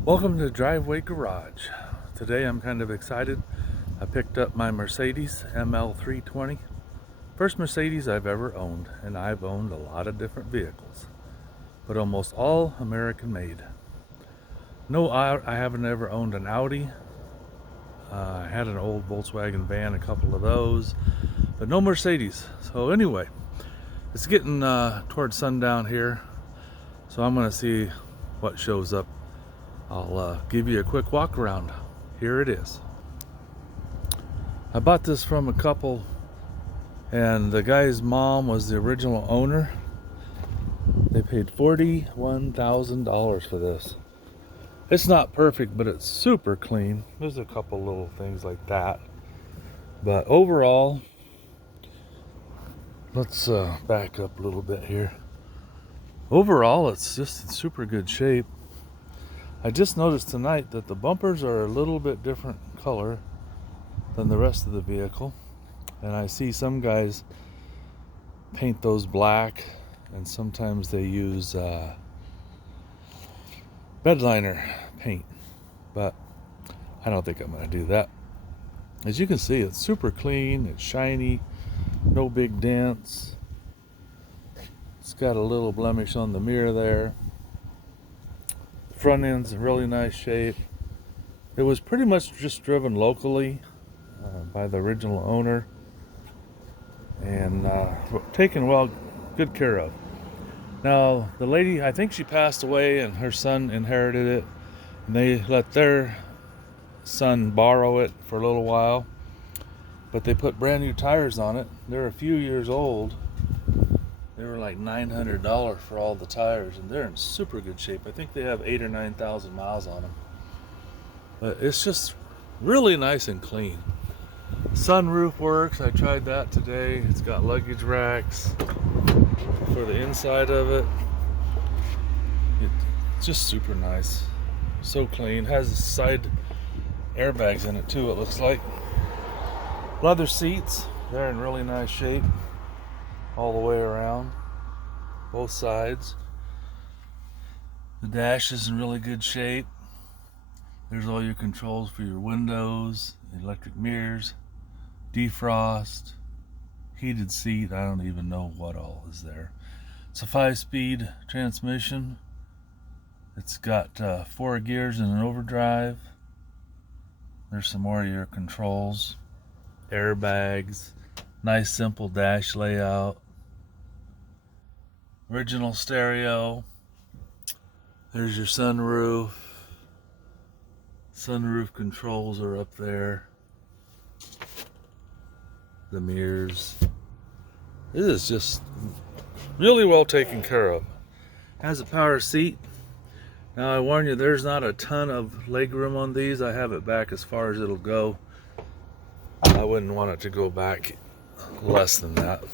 Welcome to Driveway Garage. Today I'm kind of excited. I picked up my Mercedes ML320. First Mercedes I've ever owned, and I've owned a lot of different vehicles, but almost all American made. No, I haven't ever owned an Audi. I had an old Volkswagen van, a couple of those, but no Mercedes. So anyway, it's getting towards sundown here, so I'm going to see what shows up. I'll give you a quick walk around. Here it is. I bought this from a couple, and the guy's mom was the original owner. They paid $41,000 for this. It's not perfect, but it's super clean. There's a couple little things like that, but overall, let's back up a little bit here. Overall, it's just in super good shape. I just noticed tonight that the bumpers are a little bit different color than the rest of the vehicle, and I see some guys paint those black, and sometimes they use bedliner paint, but I don't think I'm going to do that. As you can see, it's super clean, it's shiny, no big dents. It's got a little blemish on the mirror there. Front end's in really nice shape. It was pretty much just driven locally by the original owner, and taken good care of. Now the lady, I think she passed away, and her son inherited it, and they let their son borrow it for a little while, but they put brand new tires on it. They're a few years old. They were like $900 for all the tires, and they're in super good shape. I think they have 8,000 or 9,000 miles on them. But it's just really nice and clean. Sunroof works. I tried that today. It's got luggage racks for the inside of it. It's just super nice. So clean. Has side airbags in it too, it looks like. Leather seats. They're in really nice shape all the way around, both sides. The dash is in really good shape. There's all your controls for your windows, electric mirrors, defrost, heated seat. I don't even know what all is there. It's a 5-speed transmission. It's got 4 gears and an overdrive. There's some more of your controls, airbags, nice simple dash layout. Original stereo. There's your sunroof. Sunroof controls are up there. The mirrors. This is just really well taken care of. Has a power seat. Now I warn you, there's not a ton of leg room on these. I have it back as far as it'll go. I wouldn't want it to go back less than that.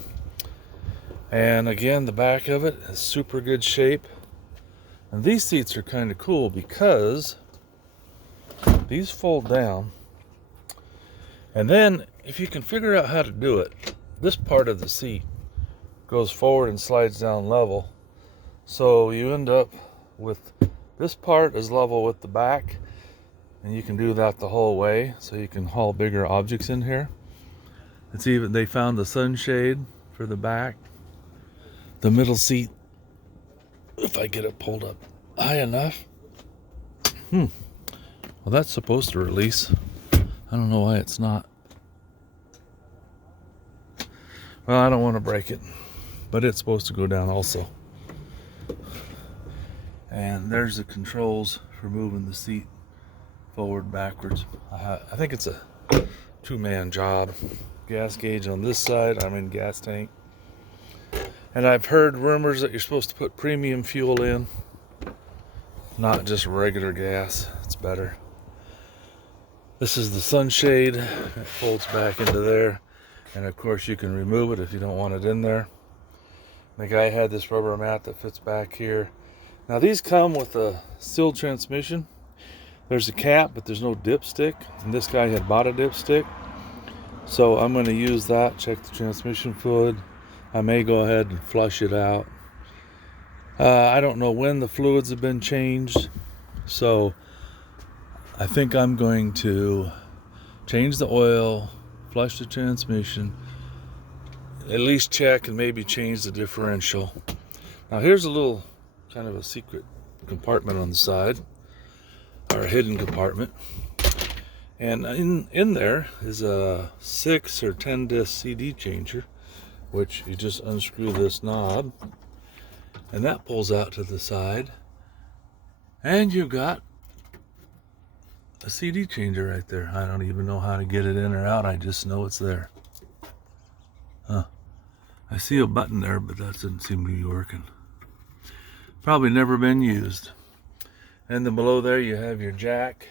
And again, the back of it is super good shape. And these seats are kind of cool because these fold down, and then if you can figure out how to do it, this part of the seat goes forward and slides down level, so you end up with this part is level with the back, and you can do that the whole way, so you can haul bigger objects in here. It's even, they found the sunshade for the back. The middle seat, if I get it pulled up high enough. Well, that's supposed to release. I don't know why it's not. Well, I don't want to break it, but it's supposed to go down also. And there's the controls for moving the seat forward, backwards. I think it's a 2-man job. Gas gauge on this side, gas tank. And I've heard rumors that you're supposed to put premium fuel in, not just regular gas. It's better. This is the sunshade. It folds back into there, and of course you can remove it if you don't want it in there. The guy had this rubber mat that fits back here. Now these come with a sealed transmission. There's a cap, but there's no dipstick, and this guy had bought a dipstick, so I'm going to use that. Check the transmission fluid. I may go ahead and flush it out. I don't know when the fluids have been changed, so I think I'm going to change the oil, flush the transmission, at least check and maybe change the differential. Now here's a little kind of a secret compartment on the side, or a hidden compartment. And in there is a 6 or 10 disc CD changer, which you just unscrew this knob and that pulls out to the side, and you've got a CD changer right there. I don't even know how to get it in or out. I just know it's there. I see a button there, but that doesn't seem to be working. Probably never been used. And then below there you have your jack.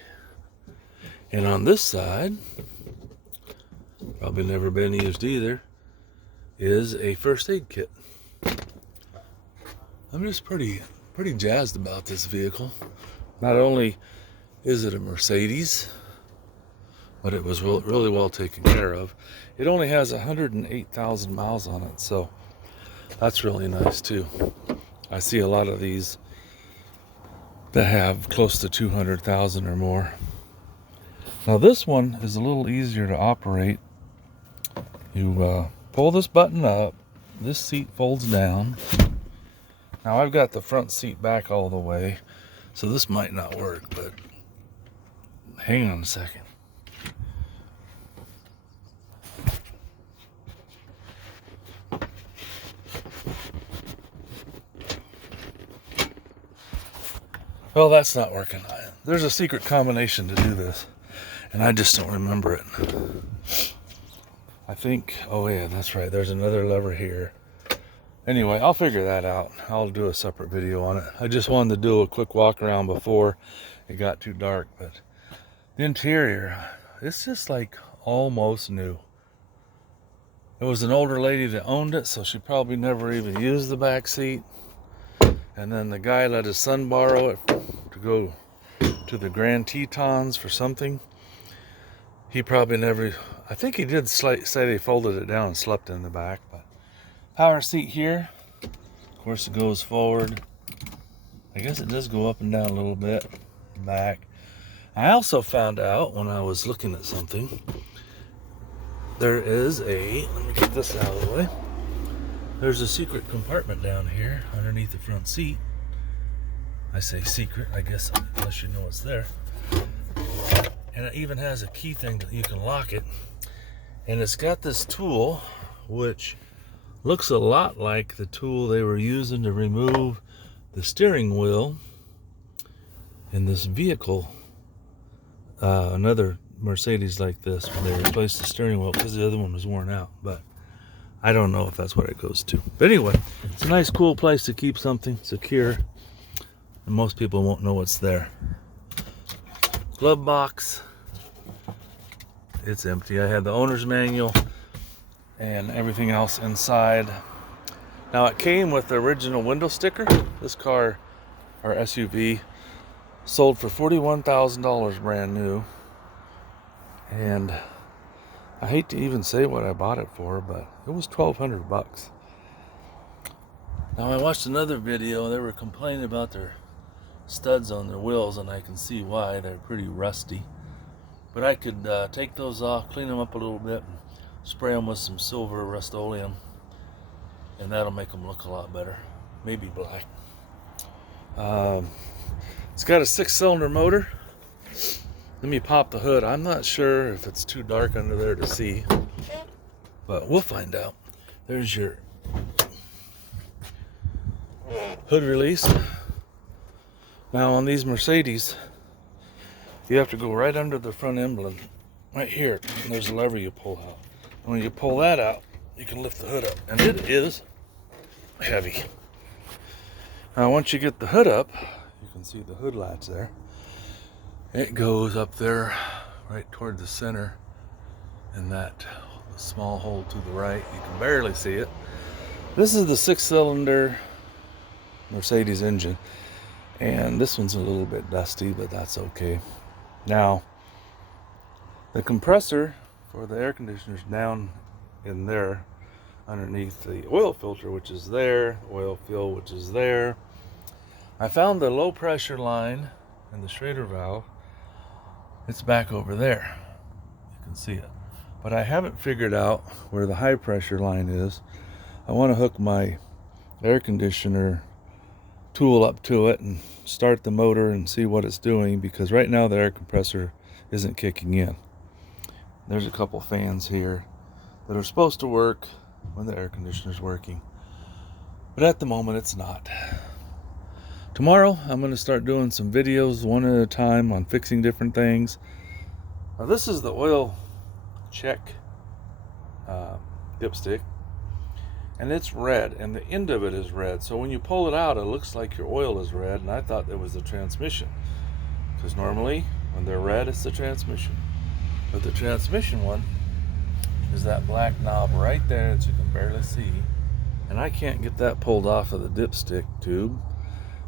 And on this side, probably never been used either, is a first aid kit. I'm just pretty jazzed about this vehicle. Not only is it a Mercedes, but it was really well taken care of. It only has 108,000 miles on it, so that's really nice too. I see a lot of these that have close to 200,000 or more. Now this one is a little easier to operate. You pull this button up, this seat folds down. Now I've got the front seat back all the way, so this might not work, but hang on a second. Well, that's not working. There's a secret combination to do this, and I just don't remember it. I think, oh yeah, that's right. There's another lever here. Anyway, I'll figure that out. I'll do a separate video on it. I just wanted to do a quick walk around before it got too dark, but the interior, it's just like almost new. It was an older lady that owned it, so she probably never even used the back seat. And then the guy let his son borrow it to go to the Grand Tetons for something. He probably never, I think he did say they folded it down and slept in the back. But power seat here, of course it goes forward. I guess it does go up and down a little bit, back. I also found out when I was looking at something, there is a, let me get this out of the way. There's a secret compartment down here underneath the front seat. I say secret, I guess, unless you know it's there. And it even has a key thing that you can lock it. And it's got this tool, which looks a lot like the tool they were using to remove the steering wheel in this vehicle. Another Mercedes like this, when they replaced the steering wheel because the other one was worn out. But I don't know if that's what it goes to. But anyway, it's a nice, cool place to keep something secure. And most people won't know what's there. Glove box. It's empty. I had the owner's manual and everything else inside. Now it came with the original window sticker. This car, or SUV, sold for $41,000 brand new. And I hate to even say what I bought it for, but it was $1,200. Now I watched another video. They were complaining about their studs on their wheels, and I can see why. They're pretty rusty. But I could take those off, clean them up a little bit, and spray them with some silver Rust-Oleum, and that'll make them look a lot better. Maybe black. It's got a 6-cylinder motor. Let me pop the hood. I'm not sure if it's too dark under there to see, but we'll find out. There's your hood release. Now on these Mercedes, you have to go right under the front emblem, right here, and there's a lever you pull out. And when you pull that out, you can lift the hood up, and it is heavy. Now once you get the hood up, you can see the hood latch there. It goes up there right toward the center in that small hole to the right. You can barely see it. This is the 6-cylinder Mercedes engine, and this one's a little bit dusty, but that's okay. Now the compressor for the air conditioner's down in there underneath the oil filter, which is there, oil fill, which is there. I found the low pressure line and the Schrader valve It's back over there. You can see it. But I haven't figured out where the high pressure line is. I want to hook my air conditioner tool up to it and start the motor and see what it's doing, because right now the air compressor isn't kicking in. There's a couple fans here that are supposed to work when the air conditioner's working, but at the moment it's not. Tomorrow I'm going to start doing some videos one at a time on fixing different things. Now this is the oil check dipstick, and it's red, and the end of it is red, so when you pull it out it looks like your oil is red, and I thought that was the transmission, because normally when they're red it's the transmission. But the transmission one is that black knob right there that you can barely see, and I can't get that pulled off of the dipstick tube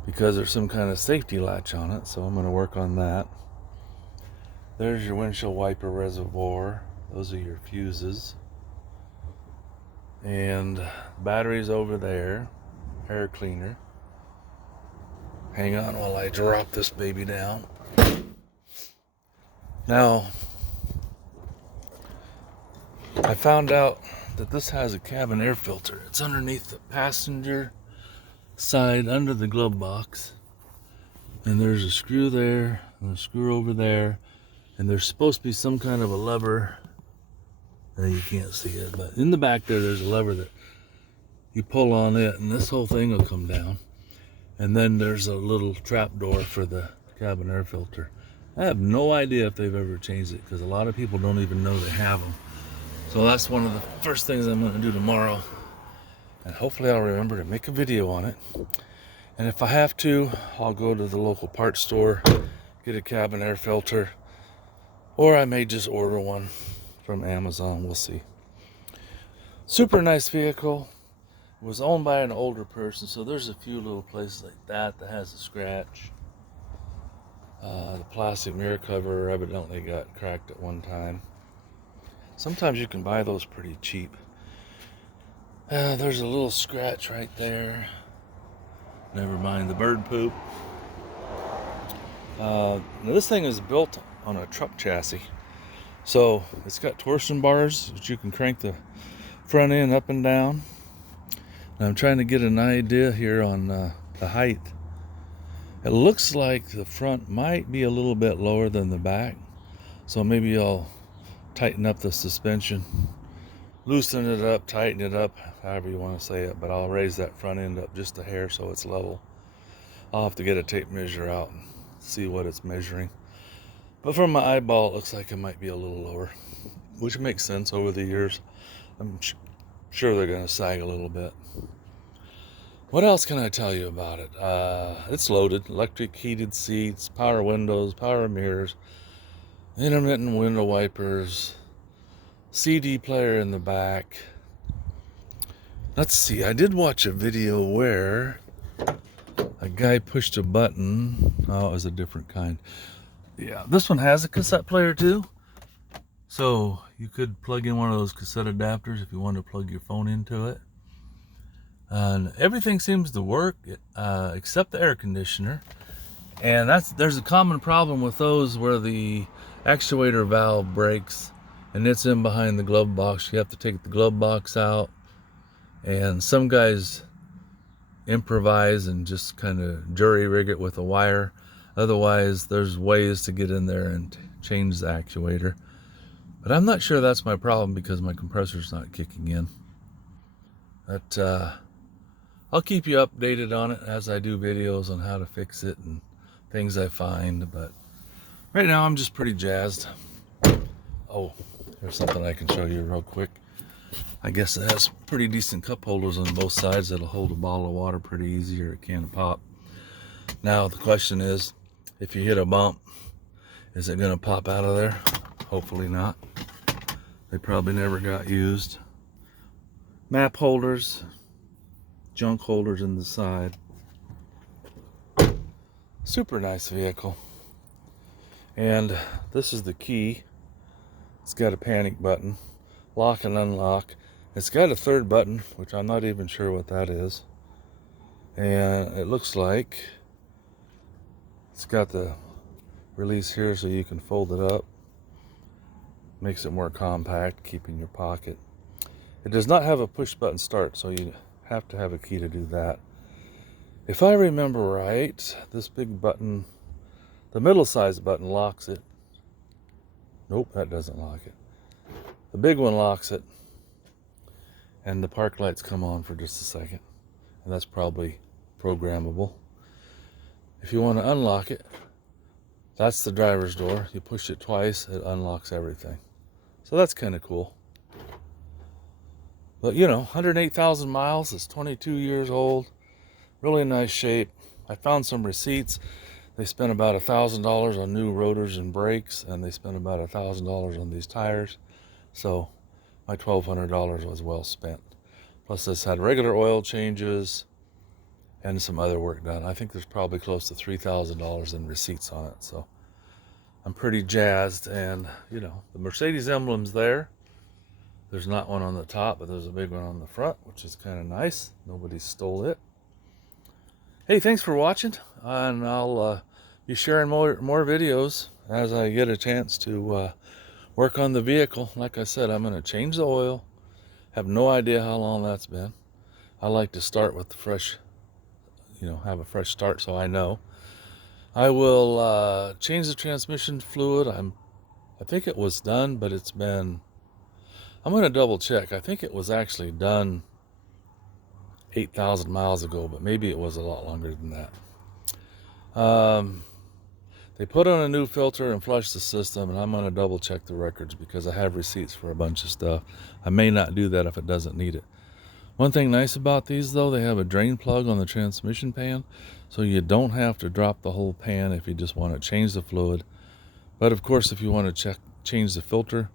because there's some kind of safety latch on it, so I'm going to work on that. There's your windshield wiper reservoir. Those are your fuses. And batteries over there. Air cleaner. Hang on while I drop this baby down. Now, I found out that this has a cabin air filter. It's underneath the passenger side under the glove box, and there's a screw there and a screw over there, and there's supposed to be some kind of a lever. You can't see it, but in the back there's a lever that you pull on it and this whole thing will come down, and then there's a little trap door for the cabin air filter. I have no idea if they've ever changed it, because a lot of people don't even know they have them. So that's one of the first things I'm going to do tomorrow, and hopefully I'll remember to make a video on it. And if I have to, I'll go to the local parts store, get a cabin air filter, or I may just order one from Amazon. We'll see. Super nice vehicle. It was owned by an older person, so there's a few little places like that has a scratch. The plastic mirror cover evidently got cracked at one time. Sometimes you can buy those pretty cheap. There's a little scratch right there. Never mind the bird poop. Now this thing is built on a truck chassis, so it's got torsion bars that you can crank the front end up and down. And I'm trying to get an idea here on the height. It looks like the front might be a little bit lower than the back, so maybe I'll tighten up the suspension, loosen it up, tighten it up, however you want to say it, but I'll raise that front end up just a hair so it's level. I'll have to get a tape measure out and see what it's measuring, but from my eyeball it looks like it might be a little lower, which makes sense. Over the years I'm sure they're going to sag a little bit. What else can I tell you about it? It's loaded. Electric heated seats, power windows, power mirrors, intermittent window wipers, CD player in the back. Let's see, I did watch a video where a guy pushed a button. Oh, it was a different kind. Yeah, this one has a cassette player too, so you could plug in one of those cassette adapters if you wanted to plug your phone into it. And everything seems to work except the air conditioner, and there's a common problem with those where the actuator valve breaks and it's in behind the glove box. You have to take the glove box out, and some guys improvise and just kind of jury rig it with a wire. Otherwise there's ways to get in there and change the actuator, but I'm not sure that's my problem because my compressor's not kicking in. But I'll keep you updated on it as I do videos on how to fix it and things I find, but right now I'm just pretty jazzed. Oh, here's something I can show you real quick. I guess it has pretty decent cup holders on both sides that'll hold a bottle of water pretty easy, or a can of pop. Now the question is, if you hit a bump, is it going to pop out of there? Hopefully not. They probably never got used. Map holders, junk holders in the side. Super nice vehicle. And this is the key. It's got a panic button, lock and unlock. It's got a third button, which I'm not even sure what that is. And it looks like it's got the release here so you can fold it up. Makes it more compact, keep in your pocket. It does not have a push button start, so you have to have a key to do that. If I remember right, this big button, the middle size button, locks it. Nope, that doesn't lock it. The big one locks it, and the park lights come on for just a second, and that's probably programmable. If you want to unlock it, that's the driver's door. You push it twice, it unlocks everything. So that's kind of cool. But you know, 108,000 miles, it's 22 years old, really nice shape. I found some receipts. They spent about $1,000 on new rotors and brakes, and they spent about $1,000 on these tires. So my $1,200 was well spent. Plus this had regular oil changes and some other work done. I think there's probably close to $3,000 in receipts on it. So I'm pretty jazzed. And you know, the Mercedes emblem's there. There's not one on the top, but there's a big one on the front, which is kind of nice. Nobody stole it. Hey, thanks for watching, and I'll be sharing more videos as I get a chance to work on the vehicle. Like I said, I'm going to change the oil. Have no idea how long that's been. I like to start with the fresh, have a fresh start so I know. I will change the transmission fluid. I think it was done, but it's been, I'm going to double check. I think it was actually done 8,000 miles ago, but maybe it was a lot longer than that. They put on a new filter and flushed the system, and I'm going to double check the records because I have receipts for a bunch of stuff. I may not do that if it doesn't need it. One thing nice about these, though, they have a drain plug on the transmission pan, so you don't have to drop the whole pan if you just want to change the fluid. But of course, if you want to change the filter,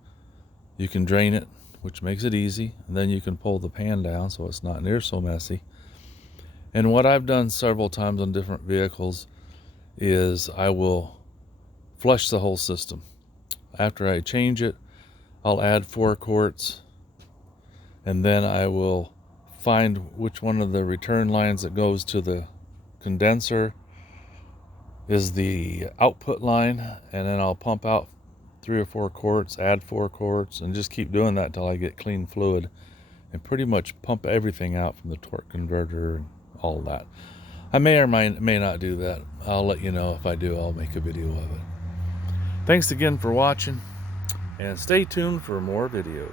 you can drain it, which makes it easy, and then you can pull the pan down so it's not near so messy. And what I've done several times on different vehicles is I will flush the whole system. After I change it, I'll add 4 quarts, and then I will find which one of the return lines that goes to the condenser is the output line, and then I'll pump out 3 or 4 quarts, add 4 quarts, and just keep doing that till I get clean fluid, and pretty much pump everything out from the torque converter and all of that. I may or may not do that. I'll let you know. If I do, I'll make a video of it. Thanks again for watching, and stay tuned for more videos.